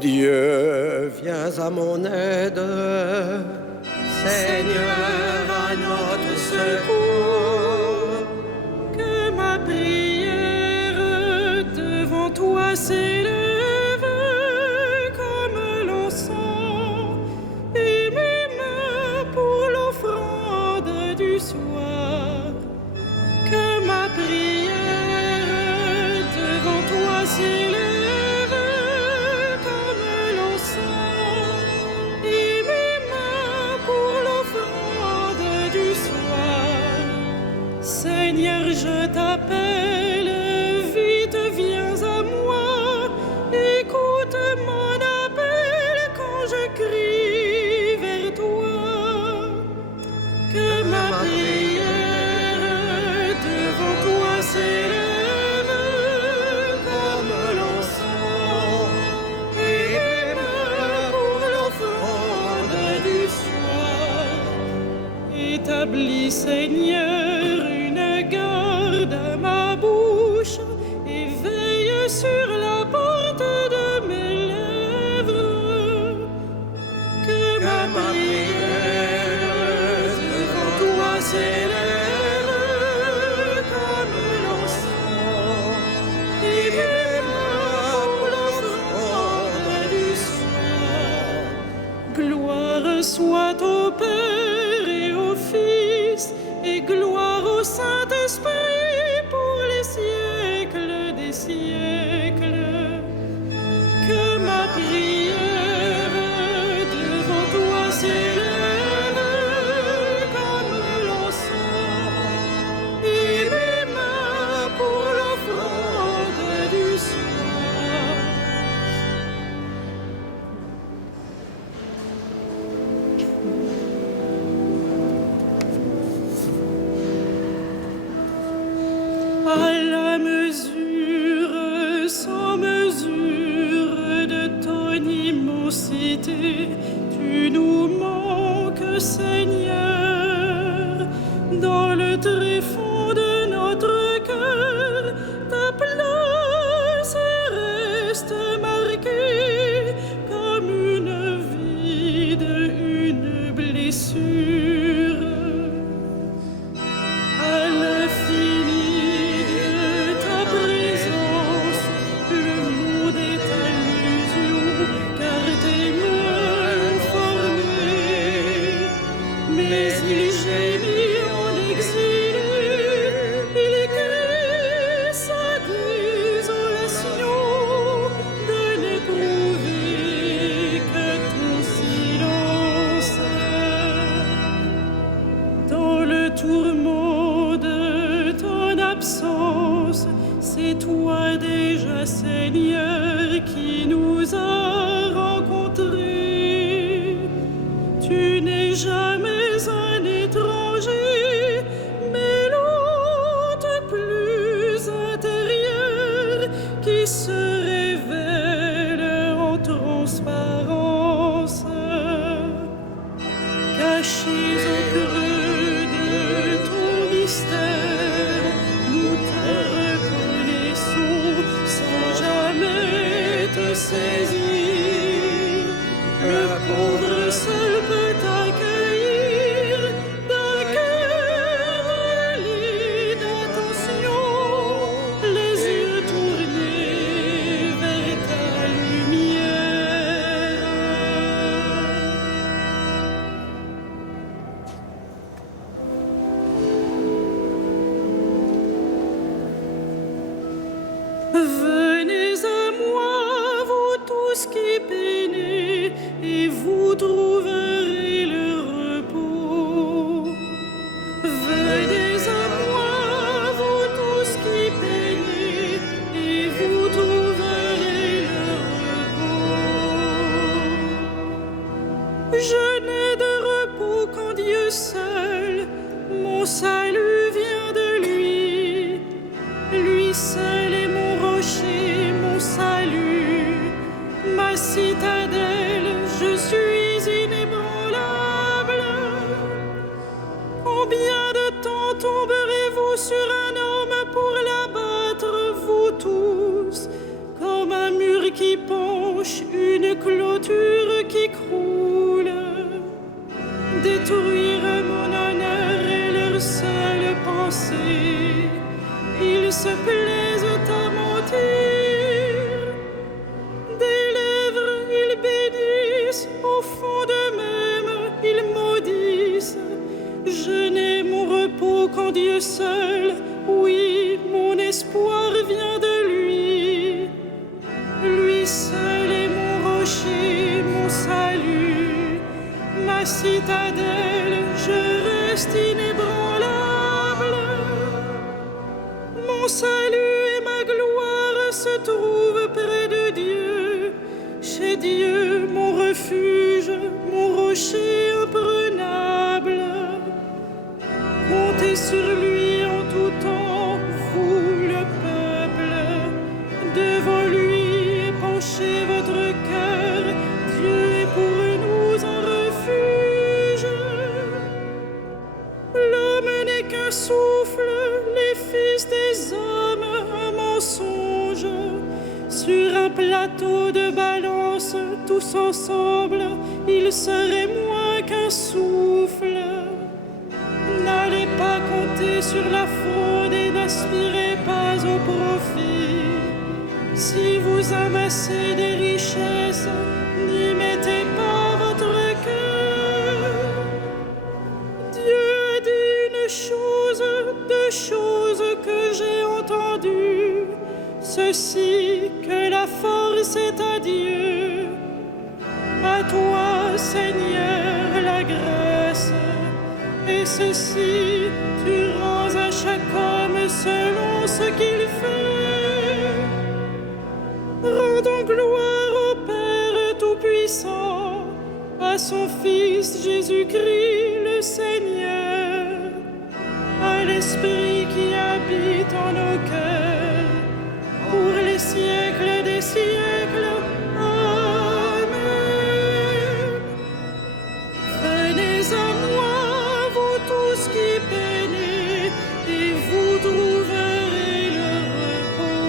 Dieu, viens à mon aide. Seigneur, à notre secours. Que ma prière devant toi s'élève comme l'encens et mes mains pour l'offrande du soir. Que ma prière devant toi s'élève comme l'encens et mes mains pour l'offrande du soir. Seigneur, je t'appelle, vite viens à moi, écoute mon appel quand je crie vers toi. Que ma prière devant toi s'élève comme l'encens et mes mains pour l'offrande du soir. Établis, Seigneur, une garde à ma bouche et veille sur la porte de mes lèvres. Que ma prière devant toi s'élève comme l'encens et mes mains pour l'offrande du soir. Gloire soit au Père et au Fils et gloire au Saint-Esprit pour les siècles des siècles. Que ma prière devant toi s'élève comme l'encens et mes mains pour l'offrande du soir. À la mesure, sans mesure de ton immensité, tu nous manques, Seigneur. Dans le tréfonds de notre cœur, ta place reste marquée comme une vide, une blessure. À l'infini de ta présence, le monde est illusion, car tes mains l'ont formé. Mais il gémit en exilé, il crie sa désolation de n'éprouver que ton silence. Dans le tourment de ton absence, c'est toi déjà, Seigneur, qui nous a rencontrés. Tu n'es jamais un étranger, mais l'hôte plus intérieur qui se révèle en transparence. Cachés au creux de ton mystère, nous te reconnaissons sans jamais te saisir. Le pauvre seul peut accueillir d'un cœur mêlé d'attention, les yeux tournés vers ta lumière. Venez à moi, vous tous qui peinez, et vous trouverez le repos. Venez à moi, vous tous qui peinez, et vous trouverez le repos. Je n'ai de repos qu'en Dieu seul, mon salut vient de lui. Lui seul est mon rocher, mon salut, ma citadelle, je suis inébranlable. Combien de temps tomberez-vous sur un homme pour l'abattre, vous tous? détruire mon honneur est leur seule pensée. Ils se plaisent à mentir. Des lèvres, ils bénissent, au fond d'eux-mêmes, ils maudissent. Je n'ai mon repos qu'en Dieu seul, oui, mon espoir vient de lui. Lui seul est mon rocher, mon salut, ma citadelle, je reste inébranlable. Mon salut et ma gloire se trouvent près de Dieu, chez Dieu mon refuge, mon rocher imprenable. Comptez sur lui en tout temps, vous le peuple, devant lui épanchez votre cœur, Dieu est pour nous un refuge. L'homme n'est qu'un souffle, les fils des hommes un mensonge. Sur un plateau de balance, tous ensemble, ils seraient moins qu'un souffle. N'allez pas compter sur la fraude et n'aspirez pas au profit. Si vous amassez des richesses, n'y mettez pas votre cœur. Dieu a dit une chose, deux choses que j'ai entendues. Ceci, que la force est à Dieu. À toi, Seigneur, la grâce. Et ceci, tu rends à chaque homme selon ce qu'il fait. Rendons gloire au Père Tout-Puissant, à son Fils Jésus-Christ le Seigneur, à l'Esprit qui habite en nos cœurs, pour les siècles des siècles. Amen. Venez à moi, tous qui peinez, et vous trouverez le repos.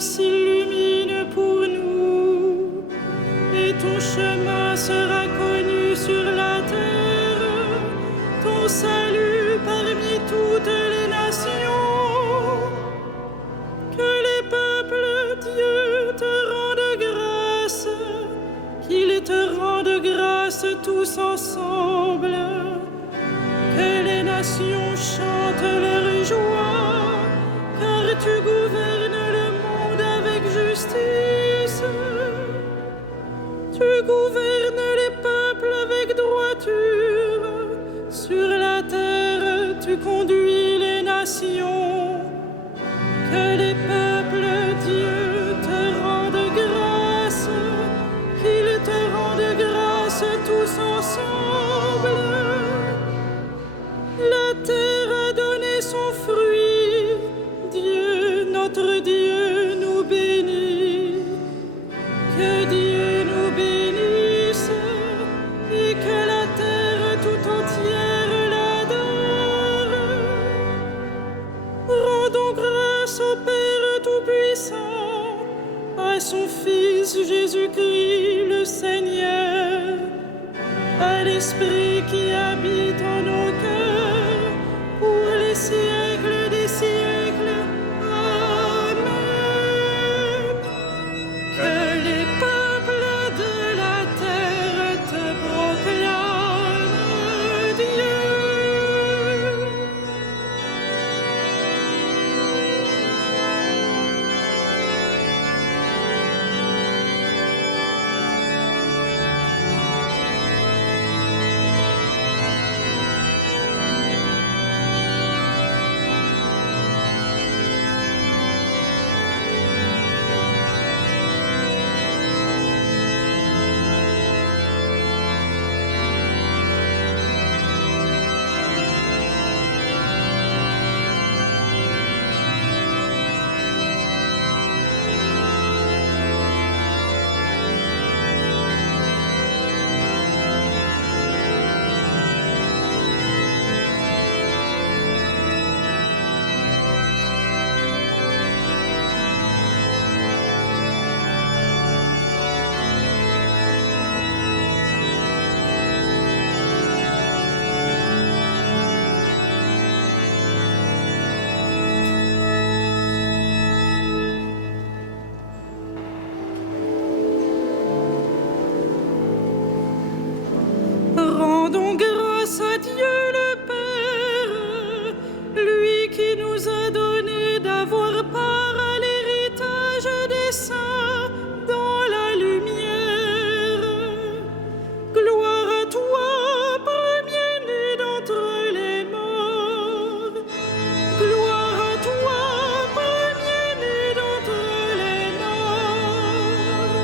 s'illumine pour nous, et ton chemin sera connu sur la terre, ton salut parmi toutes les nations. Que les peuples, Dieu, te rendent grâce, qu'ils te rendent grâce tous ensemble, que les nations chantent leur joie, car tu gouvernes le monde avec justice. Tu gouvernes les peuples avec droiture. Sur la terre, tu conduis les nations. Que les peuples, Dieu, te rendent grâce, qu'ils te rendent grâce tous ensemble. La terre a donné son Que Dieu nous bénisse et que la terre tout entière l'adore. Rendons grâce au Père Tout-Puissant, à son Fils Jésus-Christ le Seigneur, à l'Esprit qui habite en nos cœurs, pour les siècles des siècles. Amen. Que les peuples de la terre te proclament, Dieu. Rendons grâce à Dieu le Père, lui qui nous a donné d'avoir part à l'héritage des saints dans la lumière. Gloire à toi, premier-né d'entre les morts. Gloire à toi, premier-né d'entre les morts.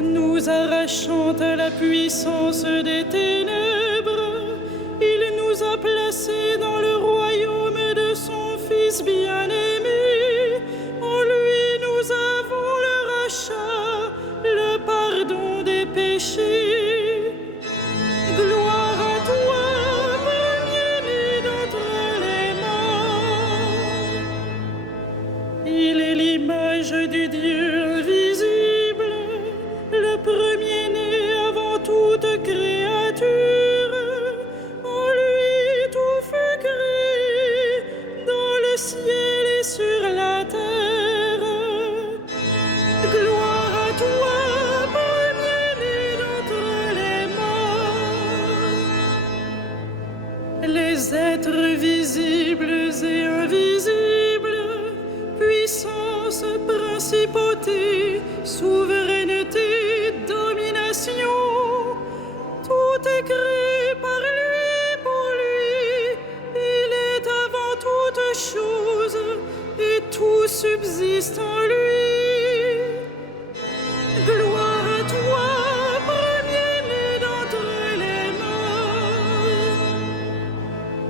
Nous arrachant à la puissance des ténèbres, il nous a placés dans le royaume de son Fils bien-aimé. En lui nous avons le rachat, le pardon des péchés. Gloire à toi, premier-né d'entre les morts. Il est l'image du Dieu invisible, le premier-né avant toute créature. En lui tout fut créé, dans le ciel et sur la terre. Gloire à toi, premier-né d'entre les morts. Les êtres visibles et invisibles, puissance, principauté, souveraineté, domination, tout est créé par lui, pour lui. Il est avant toute chose et tout subsiste en lui. Gloire à toi, premier-né d'entre les morts.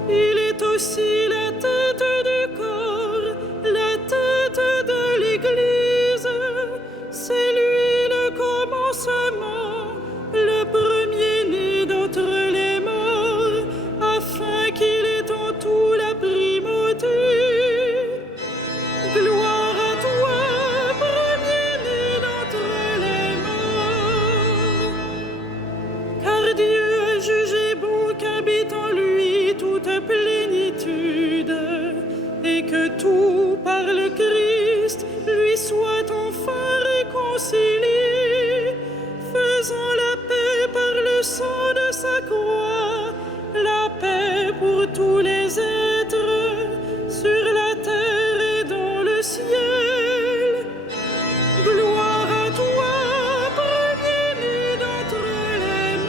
Il est aussi la tête du corps, la tête de l'Église. C'est lui le commencement, le premier-né d'entre les morts, afin qu'il ait en tout la primauté. Gloire à toi, premier-né d'entre les morts. Car Dieu a jugé bon qu'habite en lui toute plénitude, et que tout par le Christ lui soit enfin réconcilié, faisant la paix par le sang de sa croix, la paix pour tous les êtres, sur la terre et dans le ciel. Gloire à toi, premier-né d'entre les morts.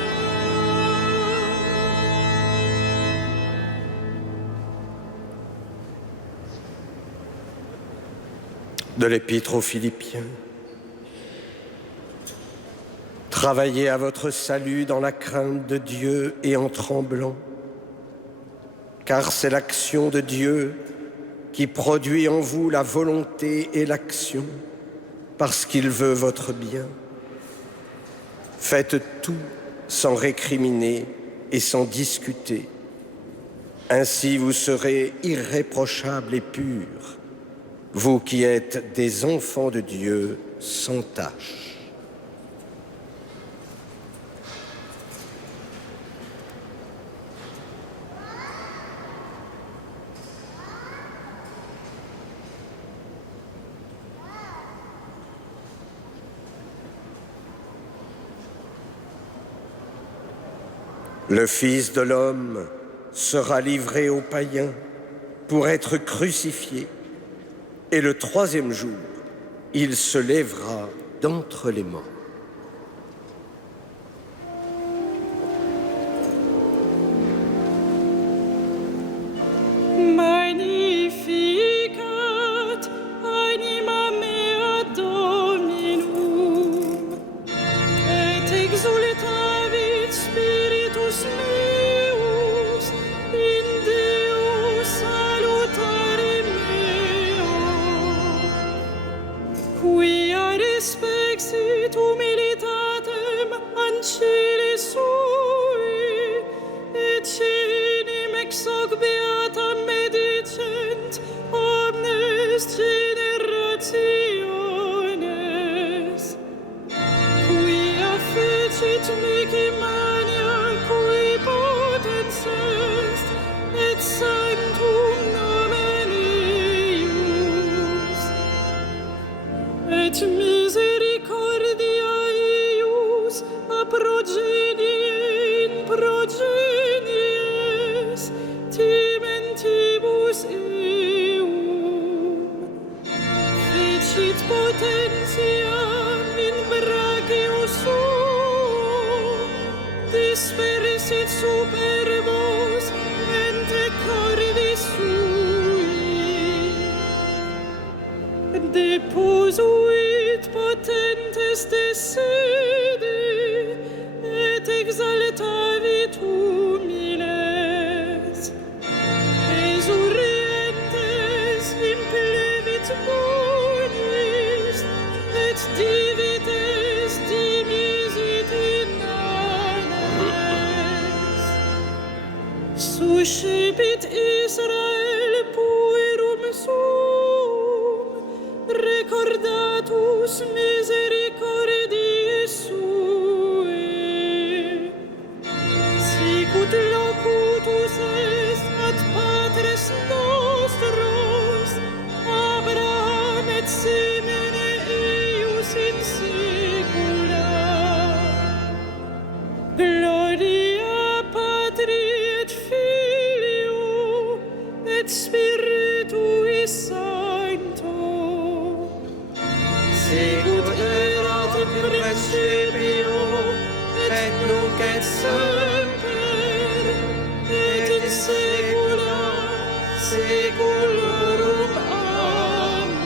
De l'Épître aux Philippiens. Travaillez à votre salut dans la crainte de Dieu et en tremblant, car c'est l'action de Dieu qui produit en vous la volonté et l'action parce qu'il veut votre bien. Faites tout sans récriminer et sans discuter. Ainsi vous serez irréprochables et purs, vous qui êtes des enfants de Dieu sans tache. Le Fils de l'homme sera livré aux païens pour être crucifié, et le troisième jour, il se lèvera d'entre les morts. Magnificat anima mea Dominum, et exultavit spiritus meus in Deo salutare meo, quia respexit humilitatem ancilli sui, et cinim ex hoc beatam medicent omnes generationes, quia fecit mihi mania cui potens est, et sanctum nomen eius, et misericordia eius a progenie in progenies timentibus eum, fecit potentiam in brachio suo, dispersit superbos mente corvi sui, deposuit potentes de sede, et exaltavit humiles, exurientes implevit bonis, et divites dimisit in anes. Suscipit Israel puerum suum, recordatus misericordiae suae, sicut locutus est ad patres nostros, Abraham et semine eius in saecula. Gloria Patri et Filio et Spiritui Sancto, sicut erat in principio, et nunc et semper, et in saecula saeculorum. Amen.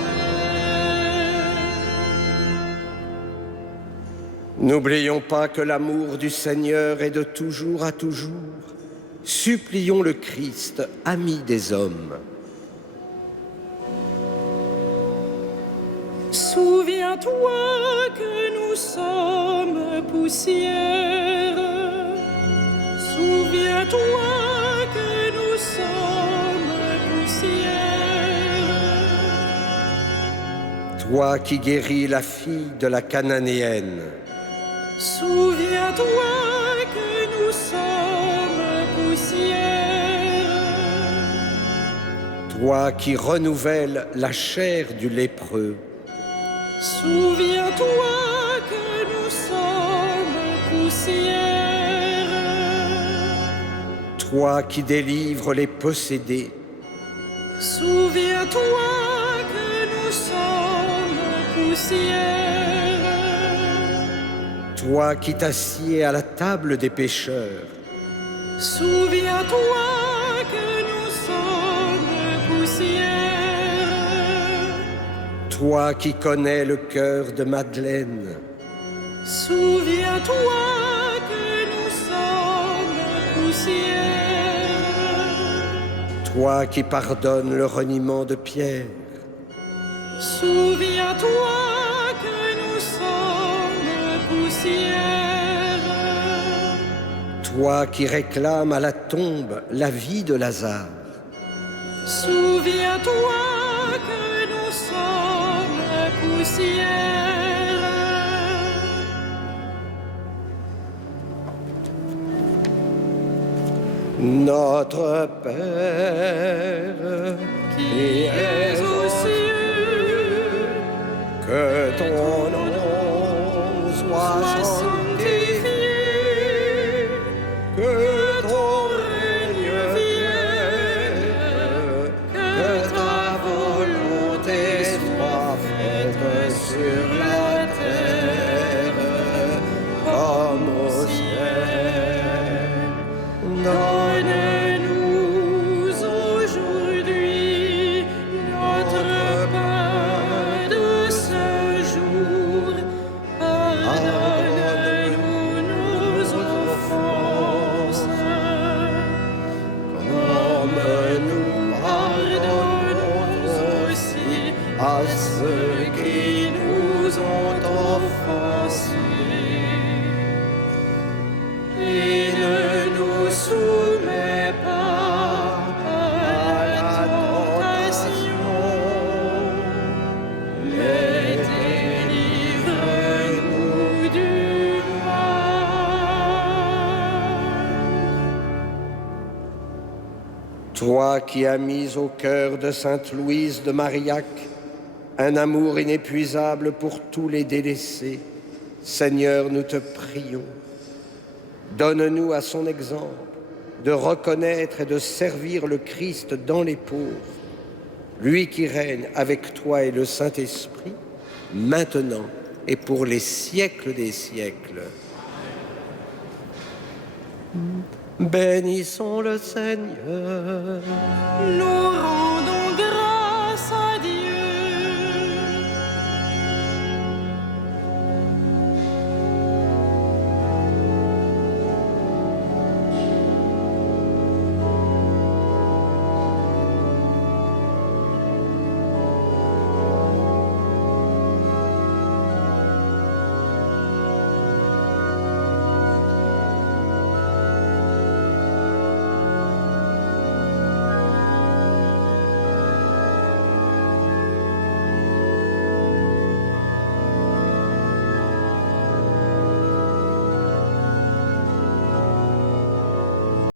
N'oublions pas que l'amour du Seigneur est de toujours à toujours. Supplions le Christ, ami des hommes. Souviens-toi que nous sommes poussière. Souviens-toi que nous sommes poussière. Toi qui guéris la fille de la Cananéenne, Souviens-toi que nous sommes poussière. toi qui renouvelles la chair du lépreux, Souviens-toi que nous sommes poussière. toi qui délivres les possédés, Souviens-toi que nous sommes poussière. toi qui t'assieds à la table des pécheurs, Souviens-toi que nous sommes poussière. toi qui connais le cœur de Madeleine, Souviens-toi que nous sommes poussière. toi qui pardonnes le reniement de Pierre, Souviens-toi que Toi qui réclames à la tombe la vie de Lazare, souviens-toi que nous sommes poussière. Notre Père Qui es aux cieux, que ton nom soit sanctifié, que ton règne vienne, que ta volonté soit faite sur la terre comme au ciel. donne-nous aujourd'hui notre pain de ce jour. Pardonne-nous nos offenses, comme nous pardonnons aussi à ceux qui nous ont offensés. et ne nous soumets pas à la tentation, mais délivre-nous du mal. Toi qui as mis au cœur de sainte Louise de Marillac un amour inépuisable pour tous les délaissés, Seigneur, nous te prions. Donne-nous à son exemple de reconnaître et de servir le Christ dans les pauvres, lui qui règne avec toi et le Saint-Esprit, maintenant et pour les siècles des siècles. Bénissons le Seigneur. Nous